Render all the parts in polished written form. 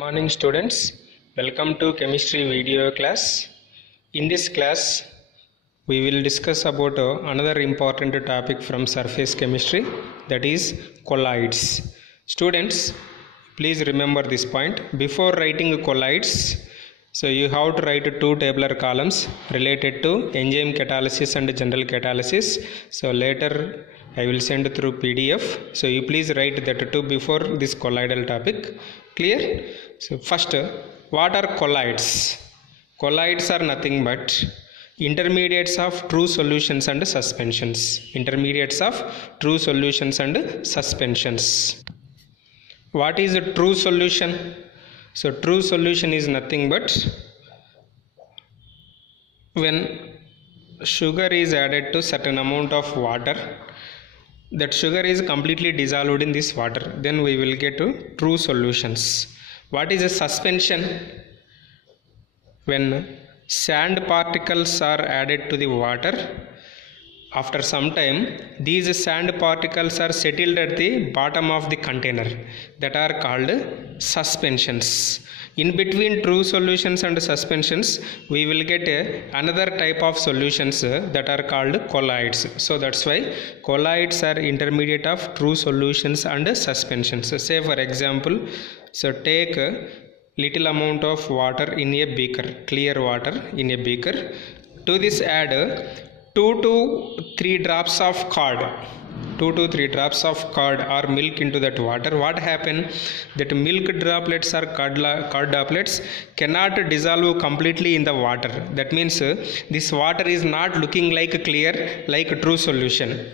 Morning students, welcome to chemistry video class. In this class we will discuss about another important topic from surface chemistry, that is colloids. Students, please remember this point. Before writing colloids, so you have to write two tabular columns related to enzyme catalysis and general catalysis. So later I will send through PDF. So you please write that too before this colloidal topic. Clear? So first, what are colloids? Colloids are nothing but intermediates of true solutions and suspensions. Intermediates of true solutions and suspensions. What is a true solution? So true solution is nothing but when sugar is added to certain amount of water, that sugar is completely dissolved in this water, then we will get to true solutions. What is a suspension? When sand particles are added to the water, after some time these sand particles are settled at the bottom of the container, that are called suspensions. In between true solutions and suspensions we will get another type of solutions that are called colloids. So that's why colloids are intermediate of true solutions and suspensions. So say for example, so take a little amount of water in a beaker, clear water in a beaker. To this add 2 to 3 drops of curd. 2 to 3 drops of curd or milk into that water. What happen? That milk droplets or curd droplets cannot dissolve completely in the water. That means this water is not looking like clear like a true solution,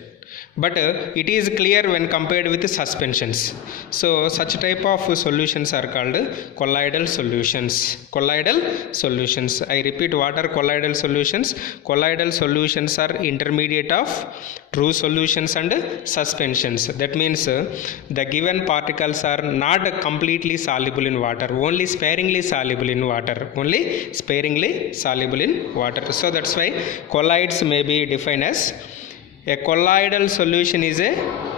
but it is clear when compared with suspensions. So such type of solutions are called colloidal solutions. Colloidal solutions. I repeat, what are colloidal solutions? Colloidal solutions are intermediate of true solutions and suspensions. That means the given particles are not completely soluble in water, only sparingly soluble in water. Only sparingly soluble in water. So that's why colloids may be defined as a colloidal solution is a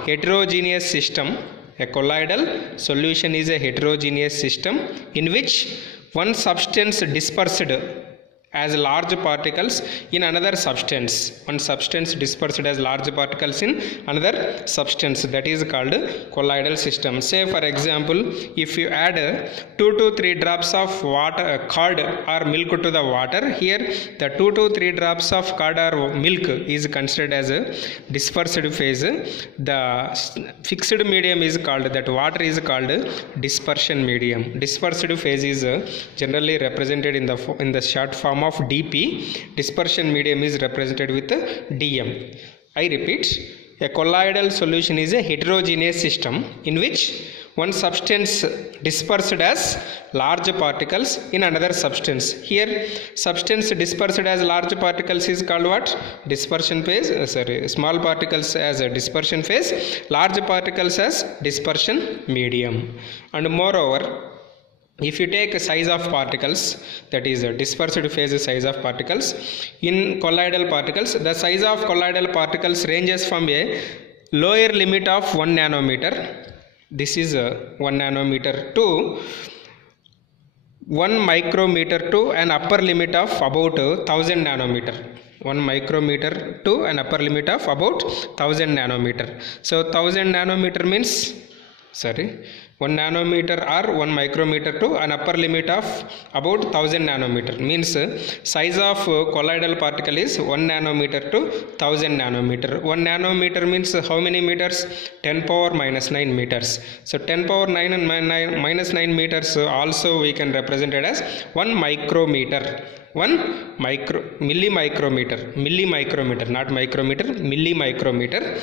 heterogeneous system. A colloidal solution is a heterogeneous system in which one substance dispersed as large particles in another substance. One substance dispersed as large particles in another substance, that is called colloidal system. Say for example, if you add 2 to 3 drops of water, curd or milk to the water, here the 2 to 3 drops of curd or milk is considered as a dispersed phase. The fixed medium is called, that water is called dispersion medium. Dispersed phase is generally represented in the short form of dP. Dispersion medium is represented with dm. I repeat, a colloidal solution is a heterogeneous system in which one substance dispersed as large particles in another substance. Here substance dispersed as large particles is called what? Dispersion phase. Small particles as a dispersion phase, large particles as dispersion medium. And moreover, if you take a size of particles, that is a dispersed phase size of particles, in colloidal particles, the size of colloidal particles ranges from a lower limit of 1 nanometer, this is 1 nanometer, to 1 micrometer to an upper limit of about 1000 nanometer. 1 micrometer to an upper limit of about 1000 nanometer. So 1000 nanometer means 1 nanometer or 1 micrometer to an upper limit of about 1000 nanometer means size of colloidal particle is 1 nanometer to 1000 nanometer. 1 nanometer means how many meters? 10 power minus 9 meters. So 10 power 9 and minus 9 meters also we can represent it as 1 micrometer. 1 millimicrometer, not micrometer, millimicrometer.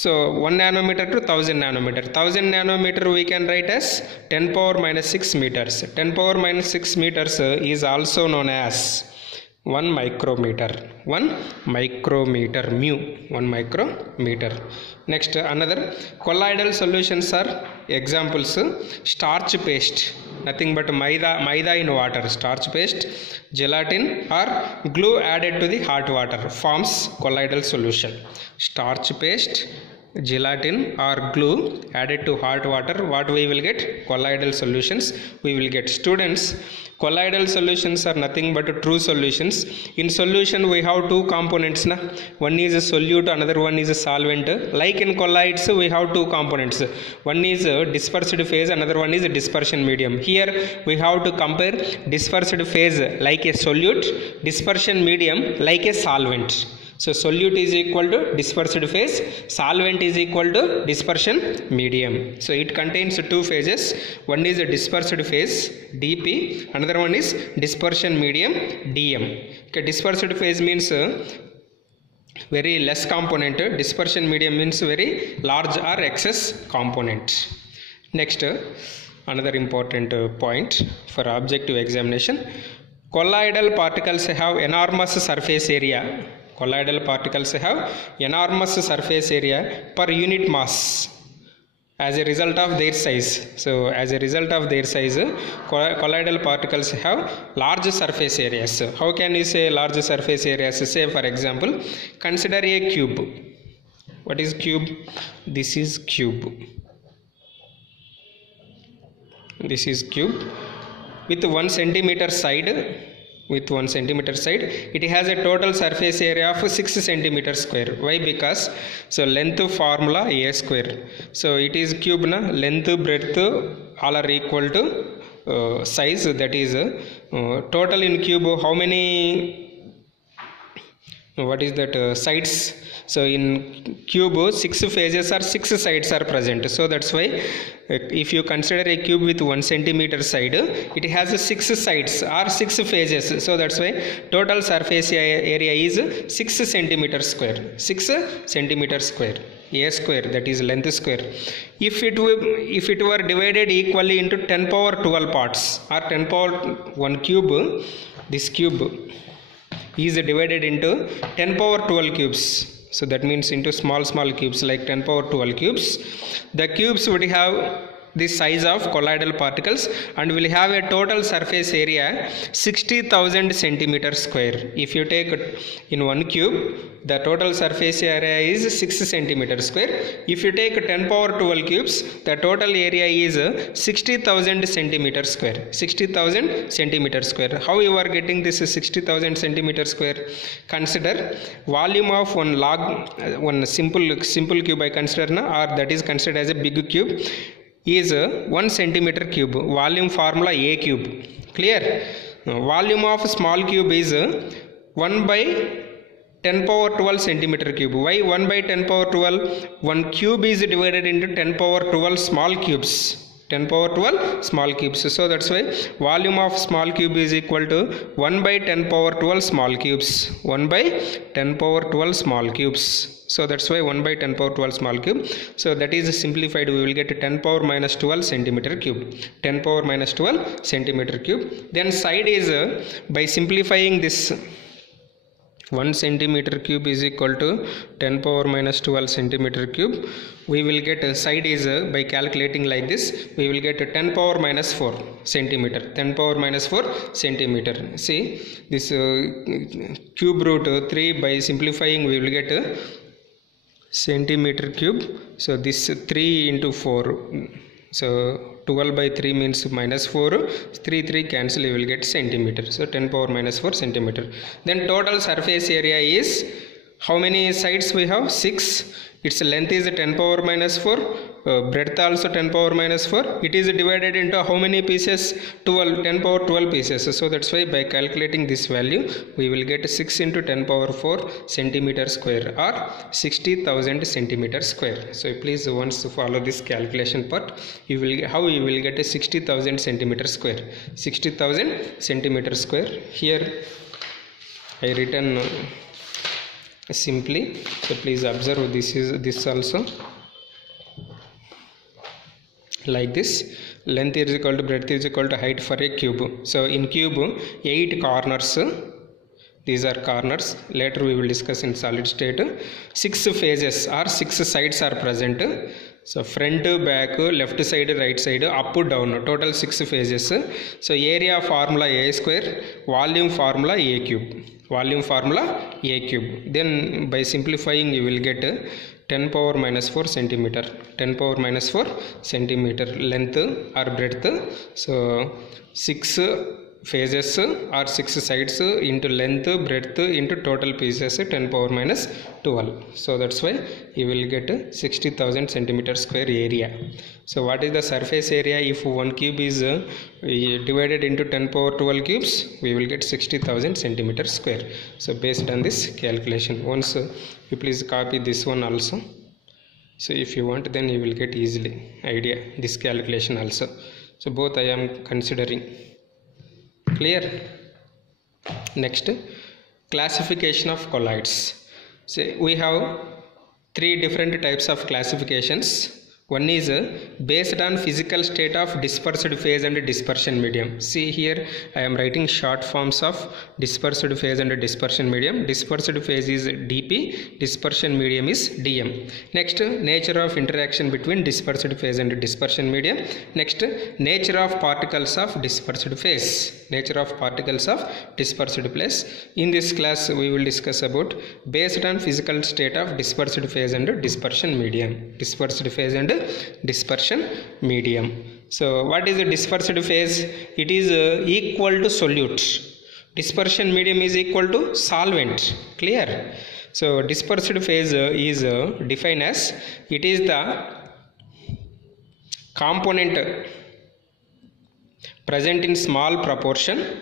So 1 nanometer to 1000 nanometer. 1000 nanometer we can write as 10 power minus 6 meters. 10 power minus 6 meters is also known as 1 micrometer. 1 micrometer, mu, 1 micrometer. Next, another colloidal solutions are examples: starch paste, nothing but maida in water, starch paste, gelatin or glue added to the hot water forms colloidal solution. Starch paste, gelatin or glue added to hot water, what we will get? Colloidal solutions we will get. Students, colloidal solutions are nothing but true solutions. In solution we have two components na? One is a solute, another one is a solvent. Like in colloids we have two components, one is a dispersed phase, another one is a dispersion medium. Here we have to compare dispersed phase like a solute, dispersion medium like a solvent. So solute is equal to dispersed phase, solvent is equal to dispersion medium. So it contains two phases, one is a dispersed phase dP, another one is dispersion medium dm. Okay, dispersed phase means very less component, dispersion medium means very large or excess component. Next, another important point for objective examination, colloidal particles have enormous surface area. Colloidal particles have enormous surface area per unit mass as a result of their size. So as a result of their size, colloidal particles have large surface areas. How can you say large surface areas? Say for example, consider a cube. What is cube? This is cube. This is cube with 1 centimeter side. With 1 centimeter side, it has a total surface area of 6 centimeter square. Why? Because so length formula a square. So it is cube na, length, breadth all are equal to size, that is total in cube how many, what is that, sides? So in cube 6 phases or 6 sides are present. So that's why if you consider a cube with 1 centimeter side, it has 6 sides or 6 phases. So that's why total surface area is 6 centimeter square. 6 centimeter square. A square, that is length square. If it were divided equally into 10 power 12 parts or 10 power 1 cube, this cube is divided into 10 power 12 cubes. So that means into small cubes like 10 power 12 cubes. The cubes would have the size of colloidal particles and will have a total surface area 60,000 centimeter square. If you take in one cube, the total surface area is 6 centimeter square. If you take 10 power 12 cubes, the total area is 60,000 centimeter square. 60,000 centimeter square. How you are getting this 60,000 centimeter square? Consider volume of one simple cube I consider na, or that is considered as a big cube, is 1 centimeter cube. Volume formula a cube. Clear? Volume of small cube is 1 by 10 power 12 centimeter cube. Why 1 by 10 power 12? One cube is divided into 10 power 12 small cubes. 10 power 12 small cubes. So that's why volume of small cube is equal to 1 by 10 power 12 small cubes. 1 by 10 power 12 small cubes. So that's why 1 by 10 power 12 small cube. So that is simplified. We will get 10 power minus 12 centimeter cube. 10 power minus 12 centimeter cube. Then side is by simplifying this 1 centimeter cube is equal to 10 power minus 12 centimeter cube. We will get side is by calculating like this, we will get 10 power minus 4 centimeter. 10 power minus 4 centimeter. See this cube root 3, by simplifying we will get centimeter cube. So this 3 into 4. So 12 by 3 means minus 4. 3 cancel, you will get centimeter. So 10 power minus 4 centimeter. Then total surface area is, how many sides we have? 6. Its length is 10 power minus 4. Breadth also 10 power minus 4. It is divided into how many pieces? 12. 10 power 12 pieces. So that's why by calculating this value, we will get 6 into 10 power 4 centimeter square or 60,000 centimeter square. So please once follow this calculation part, you will how you will get a 60,000 centimeter square. 60,000 centimeter square. Here I written simply. So please observe, this also like this. Length is equal to breadth is equal to height for a cube. So in cube 8 corners, these are corners, later we will discuss in solid state. 6 phases or 6 sides are present. So front, back, left side, right side, up, down, total 6 phases. So area formula a square, volume formula a cube. Volume formula a cube. Then by simplifying you will get 10 power minus 4 centimeter, 10 power minus 4 centimeter length or breadth. So 6 phases or 6 sides into length, breadth into total pieces 10 power minus 12. So that's why you will get 60,000 centimeter square area. So what is the surface area? If one cube is divided into 10 power 12 cubes, we will get 60,000 centimeter square. So based on this calculation, once you please copy this one also. So if you want, then you will get easily idea this calculation also. So both I am considering. Clear? Next, classification of colloids. So we have 3 different types of classifications. One is based on physical state of dispersed phase and dispersion medium. See here I am writing short forms of dispersed phase and dispersion medium. Dispersed phase is dP, dispersion medium is dm. Next, nature of interaction between dispersed phase and dispersion medium. Next, nature of particles of dispersed phase. Nature of particles of dispersed phase. In this class we will discuss about based on physical state of dispersed phase and dispersion medium. Dispersed phase and dispersion medium. So what is the dispersed phase? It is equal to solute. Dispersion medium is equal to solvent. Clear? So dispersed phase is defined as it is the component present in small proportion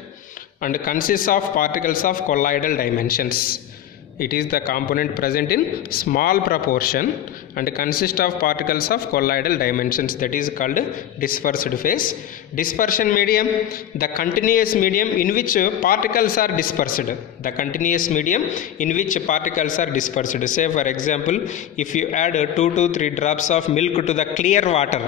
and consists of particles of colloidal dimensions. It is the component present in small proportion and consists of particles of colloidal dimensions, that is called dispersed phase. Dispersion medium, the continuous medium in which particles are dispersed. The continuous medium in which particles are dispersed. Say for example, if you add 2 to 3 drops of milk to the clear water,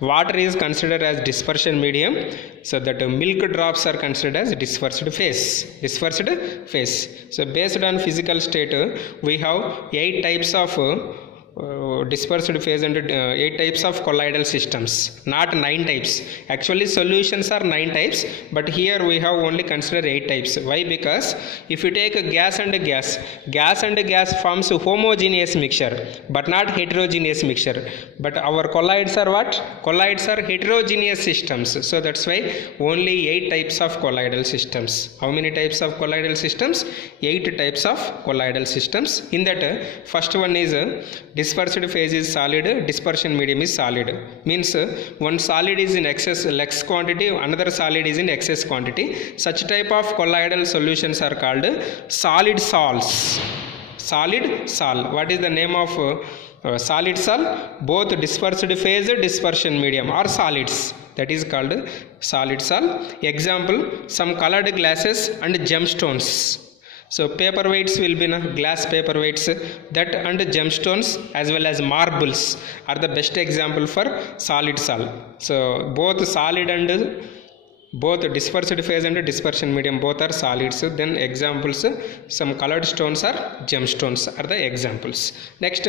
water is considered as dispersion medium, so that milk drops are considered as dispersed phase. Dispersed phase. So based on physical state, we have 8 types of dispersed phase and 8 types of colloidal systems, not 9 types. Actually solutions are 9 types, but here we have only considered 8 types. Why? Because if you take a gas and gas forms a homogeneous mixture but not heterogeneous mixture. But our colloids are what? Colloids are heterogeneous systems. So that's why only 8 types of colloidal systems. How many types of colloidal systems? 8 types of colloidal systems. In that, first one is dispersed phase is solid, dispersion medium is solid. Means one solid is in excess less quantity, another solid is in excess quantity. Such type of colloidal solutions are called solid sols. Solid sol. What is the name of solid sol? Both dispersed phase, dispersion medium are solids. That is called solid sol. Example, some colored glasses and gemstones. So paperweights will be glass paperweights, that and gemstones as well as marbles are the best example for solid sol. So both solid and both dispersed phase and dispersion medium both are solids. Then examples, some colored stones are gemstones are the examples. Next,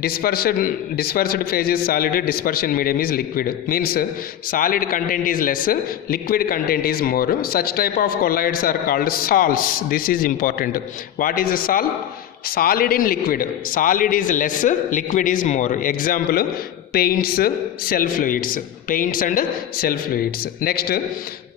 dispersed phase is solid, dispersion medium is liquid. Means solid content is less, liquid content is more. Such type of colloids are called sols. This is important. What is a sol? Solid in liquid. Solid is less, liquid is more. Example, paints, cell fluids. Paints and cell fluids. Next,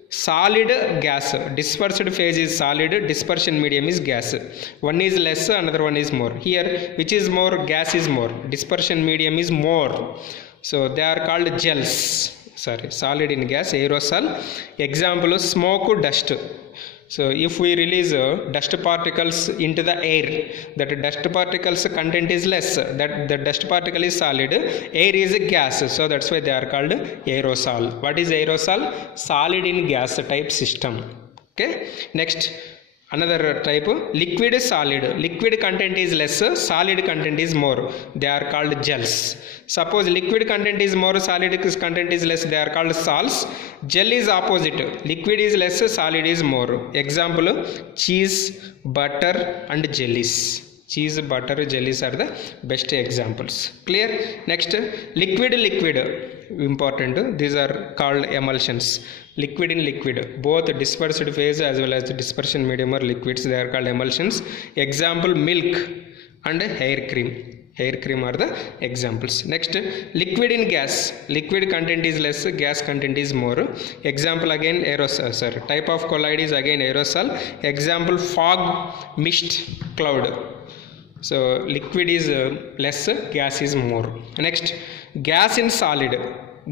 solid gas. Dispersed phase is solid, dispersion medium is gas. One is less, another one is more. Here, which is more? Gas is more. Dispersion medium is more. So they are called gels. Solid in gas, aerosol. Example, smoke, dust. So if we release dust particles into the air, that dust particles content is less, that the dust particle is solid, air is a gas, so that's why they are called aerosol. What is aerosol? Solid in gas type system. Okay. Next, another type, liquid solid. Liquid content is less, solid content is more. They are called gels. Suppose liquid content is more, solid content is less, they are called sols. Gel is opposite. Liquid is less, solid is more. Example, cheese, butter and jellies. Cheese, butter, jellies are the best examples. Clear? Next, liquid. Important. These are called emulsions. Liquid in liquid. Both dispersed phase as well as the dispersion medium are liquids. They are called emulsions. Example, milk and hair cream. hair cream are the examples. Next, liquid in gas. Liquid content is less, gas content is more. Example again aerosol, type of colloid is again aerosol. Example fog, mist, cloud. So liquid is less, gas is more. Next, gas in solid.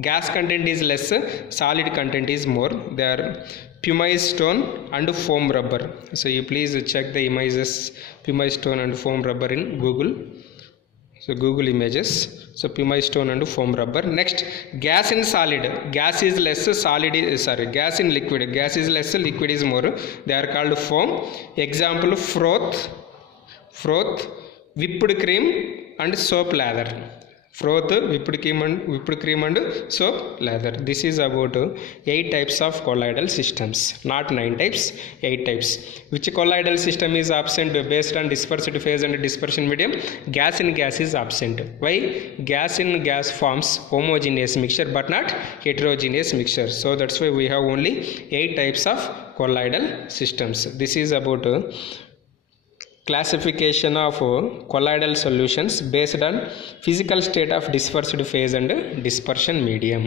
Gas content is less, solid content is more. They are pumice stone and foam rubber. So you please check the images pumice stone and foam rubber in Google. So Google images. So pumice stone and foam rubber. Next, gas in solid. Gas is less, solid is gas in liquid. Gas is less, liquid is more. They are called foam. Example froth, whipped cream and soap lather. Froth, whipped cream and soap lather. This is about 8 types of colloidal systems, not 9 types, 8 types. Which colloidal system is absent based on dispersed phase and dispersion medium? Gas in gas is absent. Why? Gas in gas forms homogeneous mixture but not heterogeneous mixture. So that's why we have only 8 types of colloidal systems. This is about classification of colloidal solutions based on physical state of dispersed phase and dispersion medium.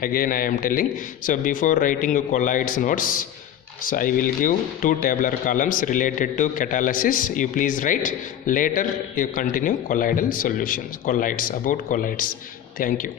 Again I am telling, so before writing colloids notes, so I will give 2 tabular columns related to catalysis. You please write, later you continue colloidal solutions, colloids, about colloids. Thank you.